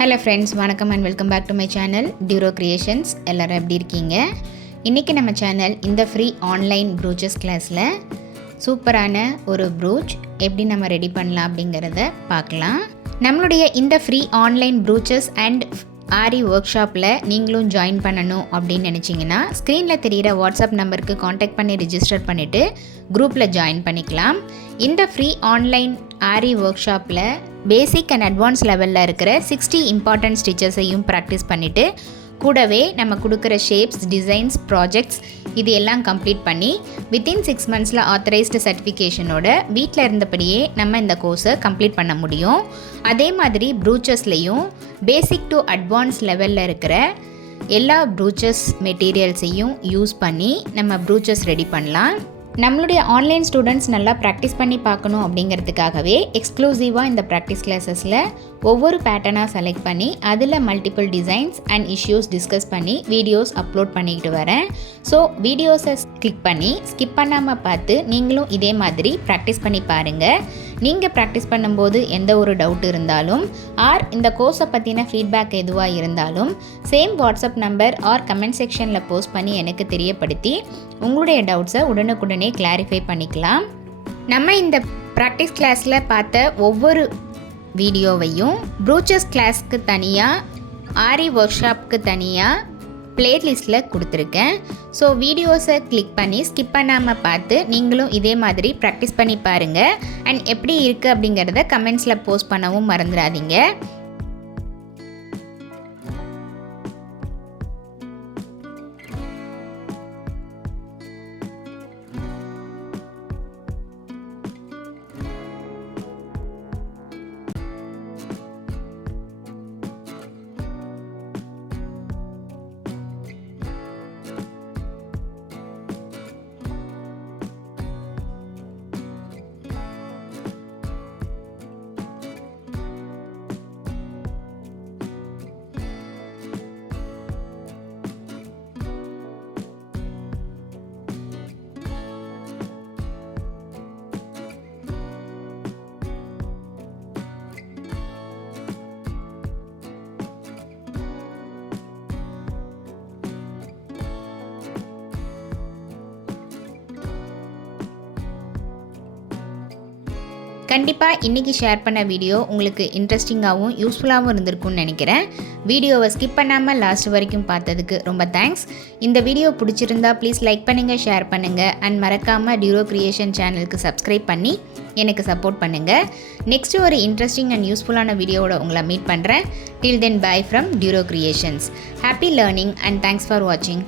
Hello friends, வணக்கம் and welcome back to my channel Duro Creations. எல்லாரும் எப்படி இருக்கீங்க? இன்னைக்கு நம்ம சேனல் இந்த ஃப்ரீ ஆன்லைன் ப்ரூச்சஸ் கிளாஸ்ல சூப்பரான ஒரு ப்ரூச் எப்படி நம்ம ரெடி பண்ணலாம் அப்படிங்கறத பார்க்கலாம். நம்மளுடைய இந்த free online ப்ரூச்சஸ் and aari work ஷாப்பில் நீங்களும் ஜாயின் பண்ணணும் அப்படின்னு நினச்சிங்கன்னா ஸ்க்ரீனில் தெரிகிற வாட்ஸ்அப் நம்பருக்கு காண்டாக்ட் பண்ணி ரிஜிஸ்டர் பண்ணிவிட்டு குரூப்பில் ஜாயின் பண்ணிக்கலாம். இந்த ஃப்ரீ ஆன்லைன் ஆரி ஒர்க் ஷாப்பில் பேசிக் அண்ட் அட்வான்ஸ் லெவலில் இருக்கிற 60 இம்பார்ட்டன்ட் ஸ்டிச்சஸையும் ப்ராக்டிஸ் பண்ணிவிட்டு கூடவே நம்ம கொடுக்குற ஷேப்ஸ், டிசைன்ஸ், ப்ராஜெக்ட்ஸ் இது எல்லாம் கம்ப்ளீட் பண்ணி வித்தின் 6 மந்த்ஸில் ஆத்தரைஸ்டு சர்டிஃபிகேஷனோட வீட்டில் இருந்தபடியே நம்ம இந்த கோர்ஸை கம்ப்ளீட் பண்ண முடியும். அதே மாதிரி ப்ரூச்சஸ்லேயும் பேசிக் டு அட்வான்ஸ் லெவலில் இருக்கிற எல்லா ப்ரூச்சஸ் மெட்டீரியல்ஸையும் யூஸ் பண்ணி நம்ம ப்ரூச்சஸ் ரெடி பண்ணலாம். நம்மளுடைய ஆன்லைன் ஸ்டூடெண்ட்ஸ் நல்லா ப்ராக்டிஸ் பண்ணி பார்க்கணும் அப்படிங்கிறதுக்காகவே எக்ஸ்க்ளூசிவாக இந்த ப்ராக்டிஸ் கிளாஸஸில் ஒவ்வொரு பேட்டர்னாக செலக்ட் பண்ணி அதில் multiple designs and issues discuss பண்ணி வீடியோஸ் அப்லோட் பண்ணிக்கிட்டு வரேன். ஸோ வீடியோஸை கிளிக் பண்ணி ஸ்கிப் பண்ணாமல் பார்த்து நீங்களும் இதே மாதிரி ப்ராக்டிஸ் பண்ணி பாருங்கள். நீங்கள் ப்ராக்டிஸ் பண்ணும்போது எந்த ஒரு டவுட் இருந்தாலும் ஆர் இந்த கோர்ஸை பற்றின ஃபீட்பேக் எதுவாக இருந்தாலும் same WhatsApp number or comment செக்ஷனில் போஸ்ட் பண்ணி எனக்கு தெரியப்படுத்தி உங்களுடைய டவுட்ஸை உடனுக்குடனே கிளாரிஃபை பண்ணிக்கலாம். நம்ம இந்த ப்ராக்டிஸ் கிளாஸில் பார்த்த ஒவ்வொரு வீடியோவையும் ப்ரூச்சஸ் கிளாஸ்க்கு தனியாக, ஆரி ஒர்க் ஷாப்புக்கு தனியாக பிளேலிஸ்ட்டில் கொடுத்துருக்கேன். ஸோ வீடியோஸை கிளிக் பண்ணி ஸ்கிப் பண்ணாமல் பார்த்து நீங்களும் இதே மாதிரி ப்ராக்டிஸ் பண்ணி பாருங்கள். அண்ட் எப்படி இருக்குது அப்படிங்கிறத கமெண்ட்ஸில் போஸ்ட் பண்ணவும் மறந்துடாதீங்க. கண்டிப்பாக இன்றைக்கி ஷேர் பண்ண வீடியோ உங்களுக்கு இன்ட்ரெஸ்டிங்காகவும் யூஸ்ஃபுல்லாகவும் இருந்திருக்கும்னு நினைக்கிறேன். வீடியோவை ஸ்கிப் பண்ணாமல் லாஸ்ட் வரைக்கும் பார்த்ததுக்கு ரொம்ப தேங்க்ஸ். இந்த வீடியோ பிடிச்சிருந்தா ப்ளீஸ் லைக் பண்ணுங்கள், ஷேர் பண்ணுங்கள் அண்ட் மறக்காமல் டியூரோ கிரியேஷன் சேனலுக்கு சப்ஸ்கிரைப் பண்ணி எனக்கு சப்போர்ட் பண்ணுங்கள். நெக்ஸ்ட்டு ஒரு இன்ட்ரெஸ்டிங் அண்ட் யூஸ்ஃபுல்லான வீடியோவோட உங்களை மீட் பண்ணுறேன். டில் தென் பை ஃப்ரம் டியூரோ creations. Happy learning and thanks for வாட்சிங்.